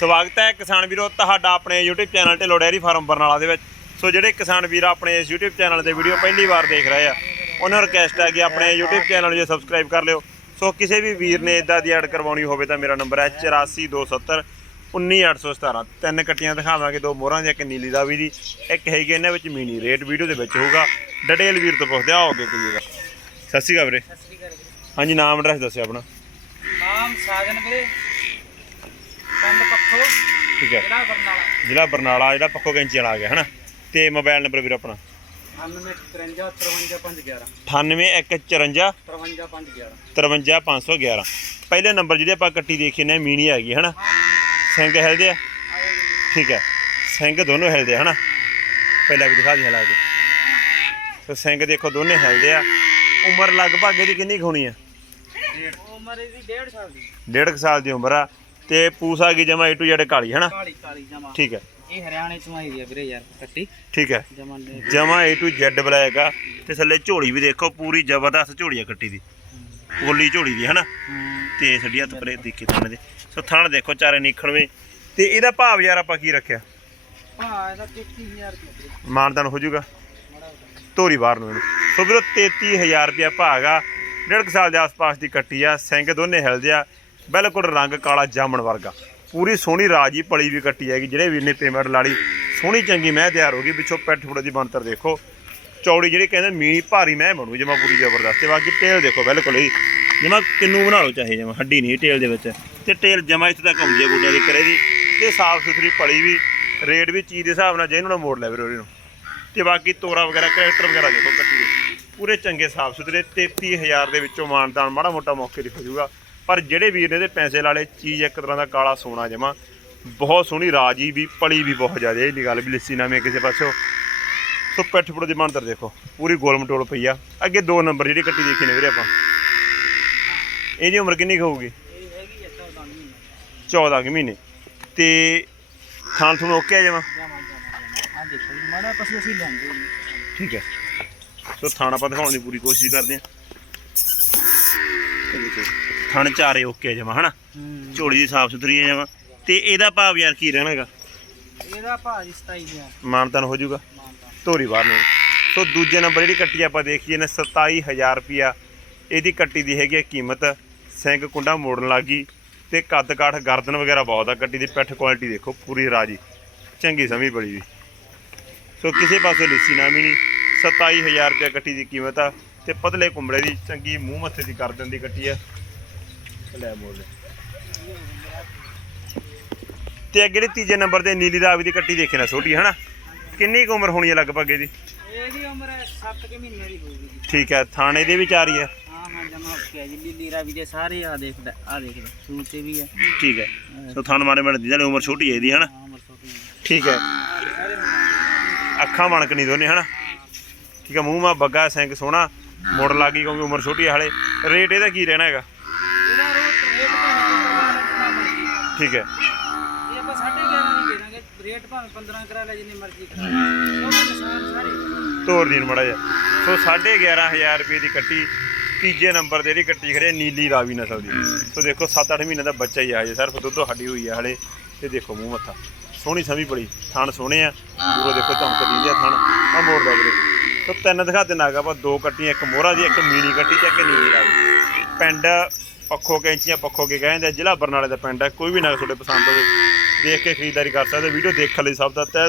ਸਵਾਗਤ ਹੈ ਕਿਸਾਨ ਵੀਰੋ ਤੁਹਾਡਾ ਆਪਣੇ YouTube channel Dhillon dairy farm Barnala ਦੇ ਵਿੱਚ। ਸੋ ਜਿਹੜੇ ਕਿਸਾਨ ਵੀਰ ਆਪਣੇ ਇਸ YouTube ਚੈਨਲ ਤੇ ਵੀਡੀਓ ਪਹਿਲੀ ਵਾਰ ਦੇਖ ਰਹੇ ਆ ਉਹਨਾਂ ਨੂੰ ਰਿਕਵੈਸਟ ਹੈ ਕਿ ਆਪਣੇ YouTube ਚੈਨਲ ਨੂੰ ਸਬਸਕ੍ਰਾਈਬ ਕਰ ਲਿਓ। ਸੋ ਕਿਸੇ ਵੀ ਵੀਰ ਨੇ ਇਦਾਂ ਦੀ ਐਡ ਕਰਵਾਉਣੀ ਹੋਵੇ ਤਾਂ ਮੇਰਾ ਨੰਬਰ ਹੈ 84270 19817 ਤਿੰਨ ਕੱਟੀਆਂ ਦਿਖਾਵਾਂਗੇ ਦੋ ਮੋਹਰਾਂ ਦੀ ਇੱਕ ਨੀਲੀ ਦਾ ਵੀ ਦੀ। ਇੱਕ ਹੈਗੀ ਇਹਨਾਂ ਵਿੱਚ ਮੀਨੀ ਰੇਟ ਵੀਡੀਓ ਦੇ ਵਿੱਚ ਹੋਊਗਾ। ਡਿਟੇਲ ਵੀਰ ਤੋਂ ਪੁੱਛਦੇ ਆਓਗੇ ਕਰੀਏਗਾ ਸਤਿ ਸ਼੍ਰੀ ਅਕਾਲ ਵੀਰੇ। ਸਤਿ ਸ੍ਰੀ ਅਕਾਲ। ਹਾਂਜੀ ਨਾਮ ਐਡਰੈਸ ਦੱਸਿਓ ਆਪਣਾ। ਨਾਮ ਸਾਜਨ ਵੀਰੇ। ਠੀਕ ਹੈ। ਜ਼ਿਲ੍ਹਾ ਬਰਨਾਲਾ। ਜ਼ਿਲ੍ਹਾ ਬਰਨਾਲਾ ਜਿਹੜਾ ਪੱਖੋ ਕੈਂਚੀ ਵਾਲਾ ਆ ਗਿਆ ਹਨਾ? ਤੇ ਮੋਬਾਈਲ ਨੰਬਰ ਵੀਰ ਆਪਣਾ? 9853 53511 9814 53511 53511 ਪਹਿਲੇ ਨੰਬਰ ਜਿਹੜੇ ਆਪਾਂ ਕੱਟੀ ਦੇਖੀ ਨੇ ਮੀਣੀ ਹੈਗੀ ਹਨਾ? ਸਿੰਘ ਹਿਲਦੇ ਆ? ਠੀਕ ਹੈ। ਸਿੰਘ ਦੋਨੋਂ ਹਿਲਦੇ ਆ ਹਨਾ? ਪਹਿਲਾਂ ਵੀ ਦਿਖਾ ਦਿਆਂ ਲਾ ਕੇ ਸੋ ਸਿੰਘ ਦੇਖੋ ਦੋਨੇ ਹਿਲਦੇ ਆ। ਉਮਰ ਲਗਭਗ ਇਹਦੀ ਕਿੰਨੀ ਹੋਣੀ ਆ? ਉਮਰ ਇਹਦੀ 1.5 ਸਾਲ ਦੀ। ਡੇਢ ਕੁ ਸਾਲ ਦੀ ਉਮਰ ਆ। ਤੇ ਪੂਸ ਆ ਗਈ ਜਮਾ ਏ ਟੂ ਜੈਡ ਕਾਲੀ ਹਨਾ? ਕਾਲੀ ਕਾਲੀ ਜਮਾ। ਠੀਕ ਹੈ। ਇਹ ਹਰਿਆਣੇ ਚੋਂ ਆਈ ਹੈ ਵੀਰੇ ਯਾਰ ਕੱਟੀ। ਠੀਕ ਹੈ। ਜਮਾ ਨੇ ਜਮਾ ਏ ਟੂ ਜੈਡ ਬਲੈਕ ਆ। ਤੇ ਥੱਲੇ ਝੋਲੀ ਵੀ ਦੇਖੋ ਪੂਰੀ ਜ਼ਬਰਦਸਤ ਝੋਲੀ ਆ ਕੱਟੀ ਦੀ। ਪੋਲੀ ਝੋਲੀ ਦੀ ਹਨਾ? ਤੇ ਛੱਡੀ ਹੱਥ ਪਰੇ ਦੇਖੇ ਥਣ ਦੇ। ਸੋ ਥਣ ਦੇਖੋ ਚਾਰੇ ਨਿਖਣਵੇਂ ਤੇ ਇਹਦਾ ਭਾਵ ਯਾਰ ਆਪਾਂ ਕੀ ਰੱਖਿਆ? ਹਾਂ ਇਹਦਾ 33000 ਰੁਪਏ ਮਾਨਦਾਨ ਹੋ ਜਾਊਗਾ। ਧੋਰੀ ਬਾਹਰ ਨੂੰ ਇਹਨੂੰ। ਸੋ ਵੀਰੋ 33000 ਰੁਪਇਆ ਭਾਗ ਆ ਡੇਢ ਕੁ ਸਾਲ ਦੇ ਆਸ-ਪਾਸ ਦੀ ਕੱਟੀ ਆ। ਸਿੰਘ ਦੋਨੇ ਹਿਲਦੇ ਆ। ਬਿਲਕੁਲ ਰੰਗ ਕਾਲਾ ਜਾਮਣ ਵਰਗਾ। ਪੂਰੀ ਸੋਹਣੀ ਰਾਜੀ ਪਲੀ ਵੀ ਕੱਟੀ ਹੈਗੀ, ਜਿਹੜੇ ਵੀਰ ਨੇ ਪੇਮੈਂਟ ਲਾਲੀ ਸੋਹਣੀ ਚੰਗੀ ਮੈਂ ਤਿਆਰ ਹੋ ਗਈ, ਪਿੱਛੋਂ ਪੈਟ ਫੁੱਟ ਦੀ ਬਣਤਰ ਦੇਖੋ। ਚੌੜੀ ਜਿਹੜੀ ਕਹਿੰਦੇ ਮੀਂਹ ਭਾਰੀ ਮੈਂ ਬਣੂ, ਜਮਾ ਪੂਰੀ ਜ਼ਬਰਦਸਤ। ਤੇ ਬਾਕੀ ਟੇਲ ਦੇਖੋ ਬਿਲਕੁਲ ਹੀ, ਜਮਾ ਕਿੰਨੂ ਬਣਾ ਲਓ ਚਾਹੇ ਜਮਾ, ਹੱਡੀ ਨਹੀਂ ਟੇਲ ਦੇ ਵਿੱਚ। ਤੇ ਟੇਲ ਜਮਾ ਇੱਥੇ ਤੱਕ ਆਉਂਦੀ ਹੈ ਗੋਡਿਆਂ ਦੇ ਕਰੇ ਦੀ। ਤੇ ਸਾਫ਼ ਸੁਥਰੀ ਪਲੀ ਵੀ, ਰੇਟ ਵੀ ਚੀਜ਼ ਦੇ ਹਿਸਾਬ ਨਾਲ ਜਿਹਨੂੰ ਨਾ ਮੋੜ ਲੈ ਵੀਰੋ ਇਹਨੂੰ। ਤੇ ਬਾਕੀ ਤੋਰਾ ਵਗੈਰਾ, ਕਰੈਕਟਰ ਵਗੈਰਾ ਦੇਖੋ ਕੱਟੀ ਪੂਰੇ ਚੰਗੇ ਸਾਫ਼ ਸੁਥਰੇ 33000 ਦੇ ਵਿੱਚੋਂ ਮਾਨਦਾਨ, ਮਾੜਾ ਮੋਟਾ ਮੌਕੇ ਤੇ ਹੋ ਜਾਊਗਾ। ਪਰ ਜਿਹੜੇ ਵੀਰ ਨੇ ਇਹਦੇ ਪੈਸੇ ਲਾਲੇ ਚੀਜ਼ ਇੱਕ ਤਰ੍ਹਾਂ ਦਾ ਕਾਲਾ ਸੋਨਾ ਜਮਾ। ਬਹੁਤ ਸੋਹਣੀ ਰਾਜੀ ਵੀ ਪਲੀ ਵੀ ਬਹੁਤ ਜ਼ਿਆਦਾ ਇਹ ਗੱਲ ਵੀ ਲਿੱਸੀ ਨਾਮੇ ਕਿਸੇ ਪਾਸੋਂ। ਸੋ ਪਿੱਠ ਪੁੜ ਦੀ ਮਾਨਦਰ ਦੇਖੋ ਪੂਰੀ ਗੋਲ ਮਟੋਲ ਪਈ ਆ। ਅੱਗੇ ਦੋ ਨੰਬਰ ਜਿਹੜੀ ਕੱਟੀ ਦੇਖੀ ਨੇ ਵੀਰੇ ਆਪਾਂ। ਇਹਦੀ ਉਮਰ ਕਿੰਨੀ ਕੁ ਹੋਊਗੀ? ਇਹ ਹੈਗੀ ਹੈ 14 ਮਹੀਨੇ 14 ਕੁ ਮਹੀਨੇ। ਤੇ ਥਾਂ ਥੂਣ ਓਕੇ ਆ ਜਮਾ? ਆ ਠੀਕ ਹੈ। ਸੋ ਥਾਣਾ ਆਪਾਂ ਦਿਖਾਉਣ ਦੀ ਪੂਰੀ ਕੋਸ਼ਿਸ਼ ਕਰਦੇ ਦੇਖੋ ਥਣ ਚਾਰੇ ਓਕੇ ਜਮਾ ਹਨਾ? ਝੋਲੀ ਦੀ ਸਾਫ਼ ਸੁਥਰੀ ਜਮਾ। ਤੇ ਇਹਦਾ ਭਾਵ ਯਾਰ ਕੀ ਰਹਿਣਾਗਾ ਇਹਦਾ ਭਾਅ 27000 ਮਾਨਤਨ ਹੋ ਜਾਊਗਾ। ਧੋਰੀ ਬਾਹਰ ਨੂੰ। ਸੋ ਦੂਜੇ ਨੰਬਰ ਜਿਹੜੀ ਕੱਟੀ ਆਪਾਂ ਦੇਖੀਏ ਨੇ 27000 ਰੁਪਿਆ ਇਹਦੀ ਕੱਟੀ ਦੀ ਹੈਗੀ ਕੀਮਤ। ਸਿੰਘ ਕੁੰਡਾ ਮੋੜਨ ਲੱਗੀ ਤੇ ਕੱਦ ਕਾਠ ਗਰਦਨ ਵਗੈਰਾ ਬਹੁਤ ਆ ਕੱਟੀ ਦੀ। ਪਿੱਠ ਕੁਆਲਿਟੀ ਦੇਖੋ ਪੂਰੀ ਰਾਜੀ। ਚੰਗੀ ਸਮੀ ਬੜੀ ਵੀ। ਸੋ ਕਿਸੇ ਪਾਸੇ ਲਿੱਸੀ ਨਾ ਵੀ ਨਹੀਂ 27000 ਰੁਪਏ ਕੱਟੀ ਦੀ ਕੀਮਤ ਆ। ਤੇ ਪਤਲੇ ਕੁੰਬੜੇ ਦੀ ਚੰਗੀ ਮੂੰਹ ਮੱਥੇ ਦੀ ਗਰਦਨ ਦੀ ਕੱਟੀ ਆ। ਲੈ ਮੋੜ ਲੈ ਤੇ ਅੱਗੇ ਜਿਹੜੀ ਤੀਜੇ ਨੰਬਰ ਤੇ ਨੀਲੀ ਰਾਵੀ ਦੀ ਕੱਟੀ ਦੇਖੇ ਨਾ ਛੋਟੀ ਹਨਾ? ਕਿੰਨੀ ਕੁ ਉਮਰ ਹੋਣੀ ਹੈ ਲਗਭਗ ਇਹਦੀ? ਇਹਦੀ ਉਮਰ 7 ਕਿ ਮਹੀਨੇ ਦੀ ਹੋਊਗੀ ਠੀਕ ਹੈ ਥਾਣੇ ਦੇ ਵਿੱਚ ਆ ਰਹੀ ਹੈ ਹਾਂ ਹਾਂ ਜਮਾ ਓਕੇ ਆ ਜੀ। ਲੀਲੀ ਰਾਵੀ ਦੇ ਸਾਰੇ ਆ ਦੇਖਦਾ ਆ ਦੇਖਦਾ ਸੂਟ ਤੇ ਵੀ ਆ। ਠੀਕ ਹੈ ਸੋ ਥਾਣ ਮਾਰੇ ਮਾਰੇ ਦੀ ਨਾਲੇ ਉਮਰ ਛੋਟੀ ਹੈ ਇਹਦੀ ਹਨਾ? ਠੀਕ ਹੈ ਅੱਖਾਂ ਮਣਕ ਨਹੀਂ ਦੋਨੇ ਹਨਾ? ਠੀਕ ਹੈ ਮੂੰਹ ਮਾ ਬੱਗਾ ਸਿੰਘ ਸੋਹਣਾ। ਮੁੜ ਲੱਗੀ ਕਿਉਂਕਿ ਉਮਰ ਛੋਟੀ ਹੈ ਹਾਲੇ। ਰੇਟ ਇਹਦਾ ਕੀ ਰਹਿਣਾ ਹੈਗਾ? ਇਹਦਾ ਰੇਟ ਰੇਟ ਭਾਵੇਂ 15 ਮਰਜ਼ੀ ਠੀਕ ਹੈ। ਇਹ ਆਪਾਂ 11.5 ਦੀ ਦੇ ਦਾਂਗੇ। ਰੇਟ ਭਾਵੇਂ 15 ਕਰਾ ਲੈ ਜਿੰਨੀ ਮਰਜ਼ੀ ਕਰਾ ਲੈ। ਉਹ ਕਿਸਾਨ ਸਾਰੇ। ਤੋਰ ਦੀਨ ਮੜਾ ਜਾ ਸੋ 11500 ਰੁਪਏ ਦੀ ਕੱਟੀ। ਤੀਜੇ ਨੰਬਰ ਤੇ ਜਿਹੜੀ ਕੱਟੀ ਖੜੇ ਨੀਲੀ ਰਾਵੀ ਨਸਲ ਦੀ। ਸੋ ਦੇਖੋ 7-8 ਮਹੀਨੇ ਦਾ ਬੱਚਾ ਹੀ ਆ ਹਜੇ। ਸਿਰਫ ਦੁੱਧੋਂ ਹੱਡੀ ਹੋਈ ਆ ਹਲੇ। ਤੇ ਦੇਖੋ ਮੂੰਹ ਮੱਥਾ। ਸੋਹਣੀ ਸਮੀ ਬੜੀ ਥਣ ਸੋਹਣੇ ਆ। ਪੂਰਾ ਦੇਖੋ ਚਮਕਦੀ ਜਿਹਾ ਥਣ ਆ ਮੋੜ ਦਾ ਵੀਰੇ। ਸੋ ਤਿੰਨ ਦਿਖਾ ਦੇ ਨਾਗਾ ਆਪਾਂ ਦੋ ਕੱਟੀਆਂ, ਇੱਕ ਮੋਹਰਾ ਦੀ, ਇੱਕ ਮੀਨੀ ਕੱਟੀ ਤੇ ਇੱਕ ਨੀਲੀ ਰਾਵੀ ਪਿੰਡ ਪੱਖੋ ਕੈਂਚੀਆਂ ਪੱਖੋ ਕੇ ਕਹਿੰਦੇ ਜ਼ਿਲ੍ਹਾ ਬਰਨਾਲੇ ਦਾ ਪਿੰਡ ਹੈ ਕੋਈ ਵੀ ਨਾ ਤੁਹਾਡੇ ਪਸੰਦ ਹੋਵੇ, ਦੇਖ ਕੇ ਖਰੀਦਦਾਰੀ ਕਰ ਸਕਦੇ, ਵੀਡੀਓ ਦੇਖਣ ਲਈ ਸਭ ਦਾ ਤਹਿ